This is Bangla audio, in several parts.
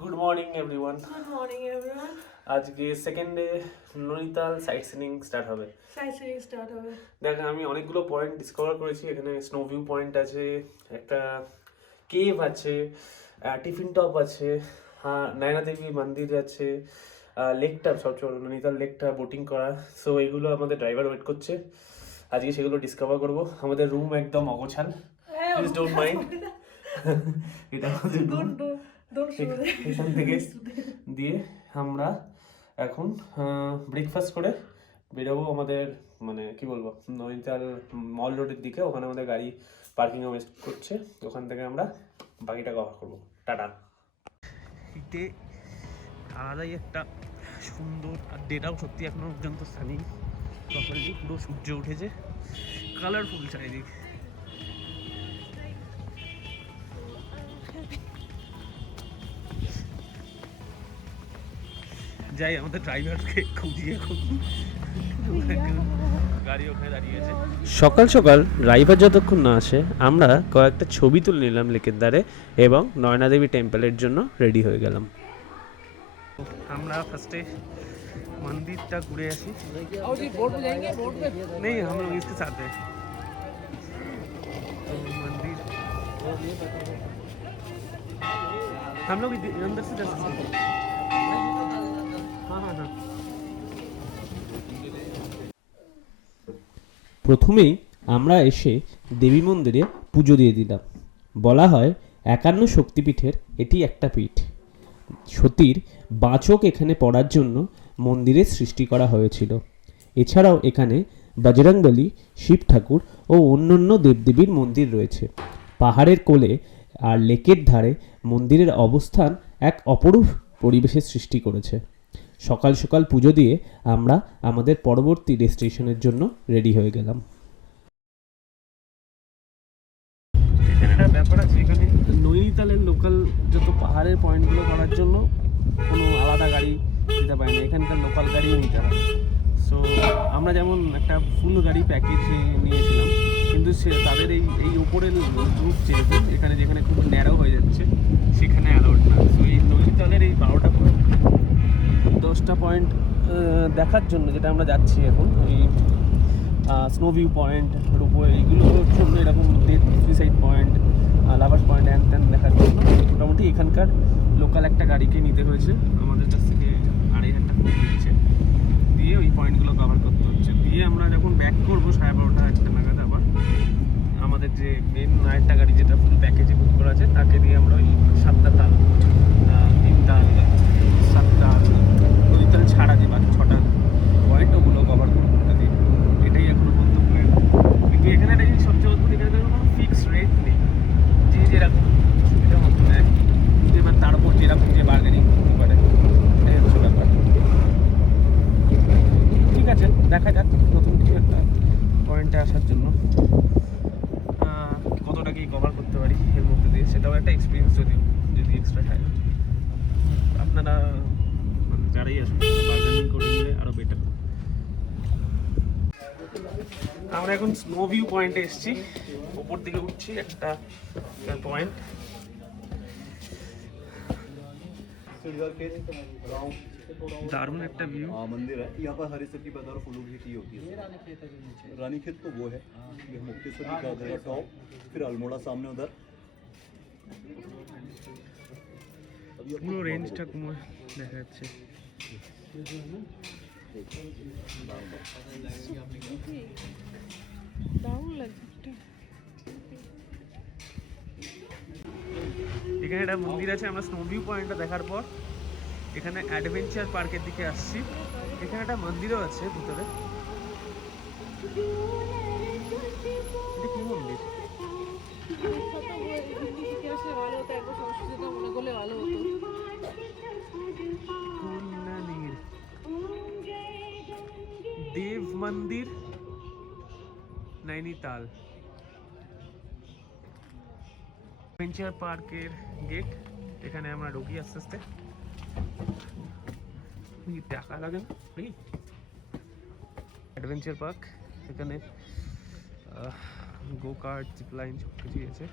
Good morning everyone. Good morning everyone. আজকে second day Nainital sightseeing start হবে। দেখ, আমি অনেকগুলো পয়েন্ট ডিসকভার করেছি। এখানে স্নো ভিউ পয়েন্ট আছে, একটা কেভ আছে, টিফিন টপ আছে, নয়না দেবী মন্দির আছে, লেকটা সবচেয়ে নৈনিতাল লেকটা বোটিং করা। সো এগুলো আমাদের ড্রাইভার ওয়েট করছে, আজকে সেগুলো ডিসকভার করব। আমাদের রুম একদম অগোছাল, প্লিজ ডোন্ট মাইন্ড। এটা আমাদের রুম। এখান থেকে দিয়ে আমরা এখন ব্রেকফাস্ট করে বেরোবো আমাদের মানে কি বলবো নৈনিতাল মল রোডের দিকে। ওখানে আমাদের গাড়ি পার্কিংয়ে ওয়েস্ট করছে, ওখান থেকে আমরা বাকিটা কভার করবো। টাটা। শীতে আলাদাই একটা সুন্দর, আর ডেটাও সত্যি এখনো পর্যন্ত সানি প্রপারলি, পুরো সূর্য উঠেছে, কালারফুল চারিদিক। যাই আমাদের ড্রাইভারকে খুঁজিয়ে গাড়ি ওখানে দাঁড়িয়েছে। সকাল সকাল ড্রাইভার যতক্ষণ না আসে আমরা কয়েকটা ছবি তুলে নিলাম লেকের ধারে এবং নয়না দেবী টেম্পলের জন্য রেডি হয়ে গেলাম। আমরা ফার্স্টে मंदिरটা ঘুরে আসি। और जी बोट पे जाएंगे, बोट पे नहीं, हम लोग इसके साथ हैं। तो मंदिर हम लोग अंदर से जा सकते हैं। हाँ हाँ हाँ। প্রথমেই আমরা এসে দেবী মন্দিরে পুজো দিয়ে দিলাম। বলা হয় ৫১ শক্তিপীঠের এটি একটা পীঠ। সতীর বাচক এখানে পড়ার জন্য মন্দিরের সৃষ্টি করা হয়েছিল। এছাড়াও এখানে বজরংবলী, শিব ঠাকুর ও অন্যান্য দেবদেবীর মন্দির রয়েছে। পাহাড়ের কোলে আর লেকের ধারে মন্দিরের অবস্থান এক অপরূপ পরিবেশের সৃষ্টি করেছে। সকাল সকাল পুজো দিয়ে আমরা আমাদের পরবর্তী ডেস্টিনেশনের জন্য রেডি হয়ে গেলাম। এখানে একটা ব্যাপার আছে, এখানে নৈনিতালের লোকাল যত পাহাড়ের পয়েন্টগুলো করার জন্য কোনো আলাদা গাড়ি নিতে পারে না, এখানকার লোকাল গাড়িও নিতে হয়। সো আমরা যেমন একটা ফুল গাড়ি প্যাকেজ নিয়েছিলাম, কিন্তু সে তাদের এই উপরের গ্রুপ যেরকম এখানে যেখানে খুব ন্যারো হয়ে যাচ্ছে সেখানে অ্যালাউড না। সো এই নৈনিতালের এই 12টা পয়েন্ট 10টা পয়েন্ট দেখার জন্য যেটা আমরা যাচ্ছি এখন, এই স্নো ভিউ পয়েন্ট রূপো এইগুলোর জন্য এরকম সুইসাইড পয়েন্ট, লাভার্স পয়েন্ট হ্যান ত্যান দেখার জন্য মোটামুটি এখানকার লোকাল একটা গাড়িকে নিতে হয়েছে। আমাদের কাছ থেকে ২,৫০০ টাকা দিচ্ছে, দিয়ে ওই পয়েন্টগুলো কভার করতে হচ্ছে। দিয়ে আমরা যখন ব্যাক করবো 12:30 একটা নাগাদ আবার আমাদের যে মেন আরেকটা গাড়ি যেটা ফুল প্যাকেজে বুক করা আছে তাকে দিয়ে আমরা ওই 7টা তাল, 3 তাল, 7 তাল, নৈনিতাল ছাড়া যে বাকি 6টা পয়েন্ট ওগুলো কভার করবো। এটাই এখনো পর্যন্ত প্ল্যান। কিন্তু এখানে একটা জিনিস সবচেয়ে অদ্ভুত, এখানে কোনো ফিক্সড রেট নেই, যে যেরকম সুবিধা মতো নেয়, এবার তার উপর যেরকম যে বার্গেনিং করতে পারে, এই হচ্ছে ব্যাপার। ঠিক আছে, দেখা যাক নতুন কিছু একটা পয়েন্টে আসার জন্য কতটা কি কভার করতে পারি এর মধ্যে দিয়ে, সেটাও একটা এক্সপিরিয়েন্স। যদি এক্সট্রা খায় আপনারা যারাই আসুন বার্গেনিং করে নিলে আরও বেটার। আমরা এখন স্নো ভিউ পয়েন্টে এসেছি, ওপর দিকে উঠছি একটা পয়েন্ট। दारुण একটা ভিউ। मंदिर है यहाँ पर हरिसर की पैदावार फूलों की होती है। रानी खेत तो वो है, ये मुक्तेश्वर की दरगाह टॉप, फिर अल्मोड़ा सामने उधर। পুরো রেঞ্জটা কমে দেখা যাচ্ছে। এখানে একটা মন্দির আছে। আমরা স্নো ভিউ পয়েন্টটা দেখার পর এখানে অ্যাডভেঞ্চার পার্কের দিকে আসছি। এখানে একটা মন্দিরও আছে ভিতরে। এটা কি মন্দির? দেব মন্দির, নৈনিতাল অ্যাডভেঞ্চার পার্কের গেট। এখানে আমরা ঢুকি আস্তে আস্তে। টাকা লাগে না, ফ্রি অ্যাডভেঞ্চার পার্ক। এখানে গো কার্ট, জিপলাইন সব কিছুই আছে।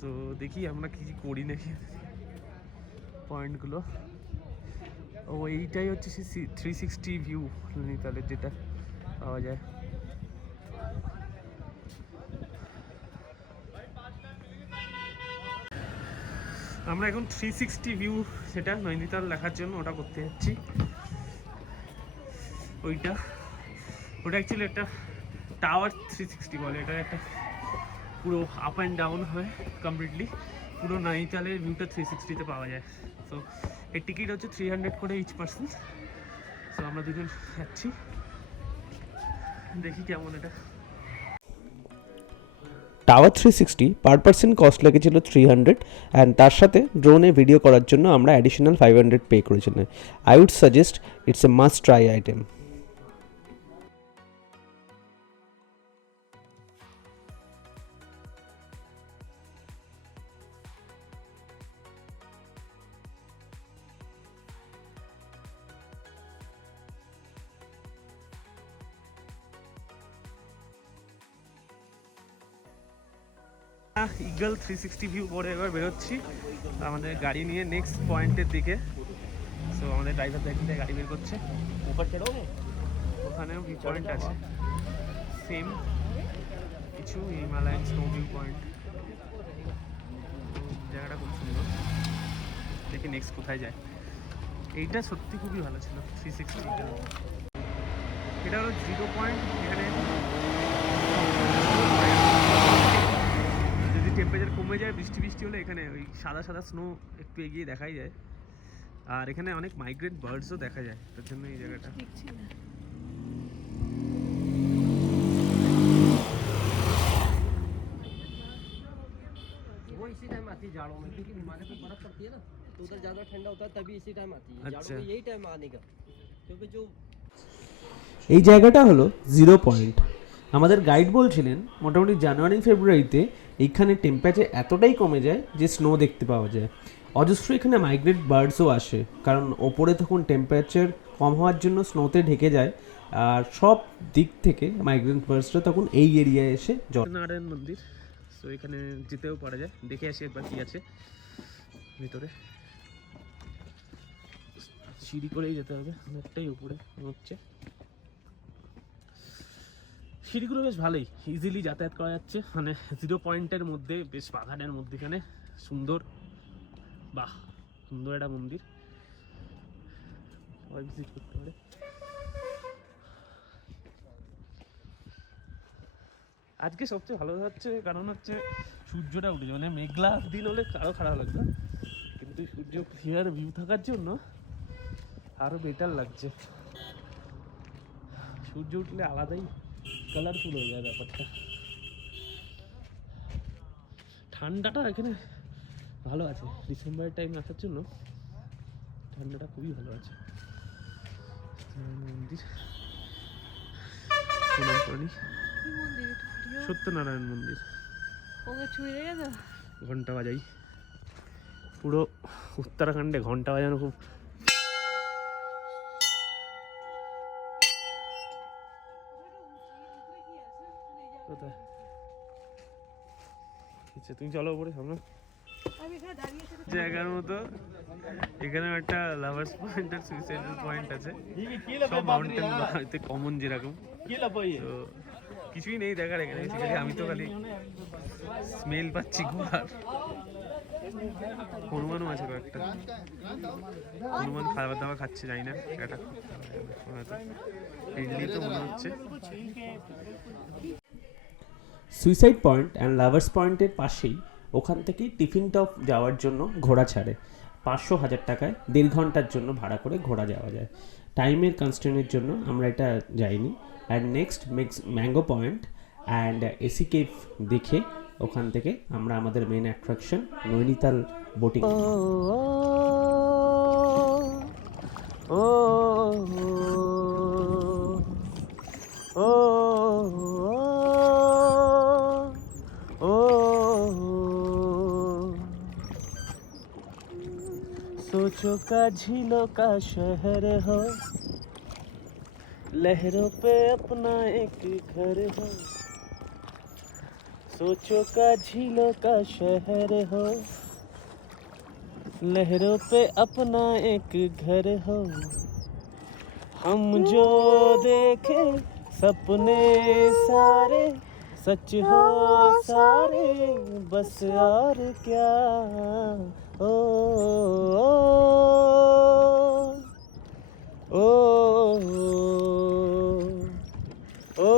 তো দেখি আমরা কি করি নাকি। পয়েন্টগুলো। ও এইটাই হচ্ছে সেই 360 ভিউ নৈনিতালের যেটা পাওয়া যায়। আমরা এখন 360 ভিউ সেটা নৈনিতাল দেখার জন্য ওটা করতে যাচ্ছি। ওটা অ্যাকচুয়ালি একটা টাওয়ার 360 বলে, এটা একটা পুরো আপ অ্যান্ড ডাউন হয় কমপ্লিটলি, পুরো নৈনিতালের ভিউটা 360-তে পাওয়া যায়। সো এর টিকিট হচ্ছে 300 করে ইচ পার্সন। সো আমরা দুজন যাচ্ছি, দেখি কেমন এটা। টাওয়ার 360 পার পার্সন কস্ট লেগেছিল 300 অ্যান্ড তার সাথে ড্রোনে ভিডিও করার জন্য আমরা অ্যাডিশনাল 500 পে করেছিলাম। I would suggest it's a must try item. Eagle 360 view করে এবার বেরোচ্ছি আমাদের গাড়ি নিয়ে নেক্সট পয়েন্টের দিকে। সো আমাদের ড্রাইভার দেখতে গাড়ি বের করছে। ওখানেও ভিউ পয়েন্ট আছে সেম কিছু, হিমালয়ান স্নো ভিউ পয়েন্ট। জায়গাটা খুব সুন্দর, দেখি নেক্সট কোথায় যায়। এইটা সত্যি খুবই ভালো ছিল 360। এটা হলো 0 পয়েন্ট। এখানে যদি টেম্পারেচার কমে যায়, বৃষ্টি হলে এখানে ওই সাদা সাদা স্নো একটু এগিয়ে দেখাই যায়। আর এখানে অনেক মাইগ্রেন্ট বার্ডসও দেখা যায়, তার জন্য এই জায়গাটা वो इसी टाइम आती है जाड़ों में, क्योंकि हिमालय में बर्फ पड़ती है ना, तो उधर ज़्यादा ठंडा होता है, तभी इसी टाइम आती है। जाड़ों में यही टाइम आने का, क्योंकि जो এই জায়গাটা হলো 0 পয়েন্ট। আমাদের গাইড বলছিলেন মোটামুটি জানুয়ারি ফেব্রুয়ারিতে এইখানে টেম্পারেচার এতটাই কমে যায় যে স্নো দেখতে পাওয়া যায়। অজস্র এখানে মাইগ্রেট বার্ডসও আসে, কারণ ওপরে তখন টেম্পারেচার কম হওয়ার জন্য স্নোতে ঢেকে যায়, আর সব দিক থেকে মাইগ্রেন্ট বার্ডসরা তখন এই এরিয়ায় এসে নারায়ণ মন্দির। সো এখানে যেতেও পারা যায়, দেখে আসি একবার কি আছে ভিতরে। সিঁড়ি করেই যেতে হবে, অনেকটাই উপরে হচ্ছে। সিঁড়িগুলো বেশ ভালোই, ইজিলি যাতায়াত করা যাচ্ছে, মানে 0 পয়েন্টের মধ্যে বেশ পাহাড়ের মধ্যেখানে সুন্দর, বাহ সুন্দর একটা মন্দির, সবাই ভিজিট করতে পারে। আজকে সবচেয়ে ভালো হচ্ছে কারণ হচ্ছে সূর্যটা উঠেছে, মানে মেঘলা দিন হলে আরও খারাপ লাগবে, কিন্তু সূর্য ক্লিয়ার ভিউ থাকার জন্য আরও বেটার লাগছে। সূর্য উঠলে আলাদাই কালারফুল হয়ে যায় ব্যাপারটা। ঠান্ডাটা এখানে ভালো আছে, ডিসেম্বরের টাইম আসার জন্য ঠান্ডাটা খুবই ভালো আছে। মন্দির সোনামপুরানি সত্যনারায়ণ মন্দির, ঘন্টা বাজাই পুরো উত্তরাখণ্ডে ঘন্টা বাজানো খুব। কোথায় তুমি চলো উপরে সামনে জায়গার মতো। এখানে একটা লাভার্স পয়েন্ট আর সুইসাইডাল পয়েন্ট আছে, সব মাউন্টেন কমন যেরকম। তো কিছুই নেই দেখার এখানে, আমি তো খালি স্মেল পাচ্ছি ঘোড়ার। হনুমানও আছে কয়েকটা, হনুমান খাবার দাবার খাচ্ছে জানি না, এটা তো মনে হচ্ছে। সুইসাইড পয়েন্ট অ্যান্ড লাভার্স পয়েন্টের পাশেই ওখান থেকেই টিফিন টপ যাওয়ার জন্য ঘোড়া ছাড়ে। 500-1000 টাকায় 1.5 ঘন্টার জন্য ভাড়া করে ঘোড়া যাওয়া যায়। টাইমের কনস্ট্রেন্টের জন্য আমরা এটা যাইনি। And next mango point and AC cave দেখে ওখান থেকে আমরা আমাদের মেন অ্যাট্রাকশন নৈনিতাল বোটিং। सोचो का झीलों का शहर हो, लहरों पे अपना एक घर हो। सोचो का झीलों का शहर हो, लहरों पे अपना एक घर हो, हम जो देखे सपने सारे सच हो सारे, बस और क्या। ओ ओ ओ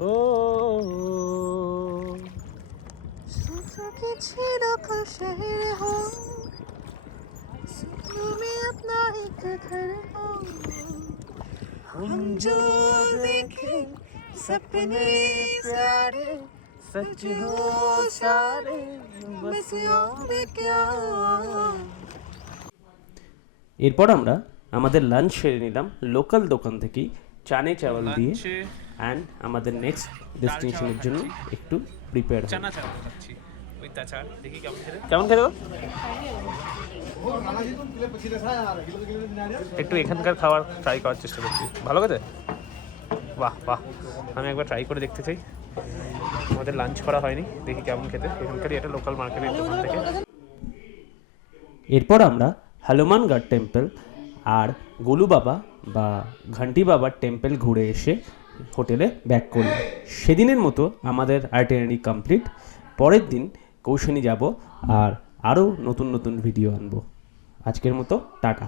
ओ का शहर हो, सपनों में अपना एक घर हो, हम जो देखे सपने प्यारे सच हो सारे, बस और क्या। এরপর আমরা আমাদের লাঞ্চ সেরে নিলাম লোকাল দোকান থেকেই চানে চাওয়াল দিয়ে, অ্যান্ড আমাদের নেক্সট ডেস্টিনেশনের জন্য একটু প্রিপেয়ার হই। চানা চাওয়াল খাচ্ছি ওই তাছাড়া, দেখি কেমন খেতে। কেমন খেতে গো? একটু এখানকার খাবার ট্রাই করার চেষ্টা করছি। ভালো খেতে? বাহ বাহ, আমি একবার ট্রাই করে দেখতে চাই। আমাদের লাঞ্চ করা হয়নি, দেখি কেমন খেতে। এখানকারই একটা লোকাল মার্কেটের দোকান থেকে। এরপর আমরা হনুমানগড় টেম্পল আর গোলু বাবা বা ঘন্টি বাবার টেম্পল ঘুরে এসে হোটেলে ব্যাক করলাম। সেদিনের মতো আমাদের আইটিনারি কমপ্লিট। পরের দিন কৌশনী যাব আর আরও নতুন নতুন ভিডিও আনবো। আজকের মতো টাটা।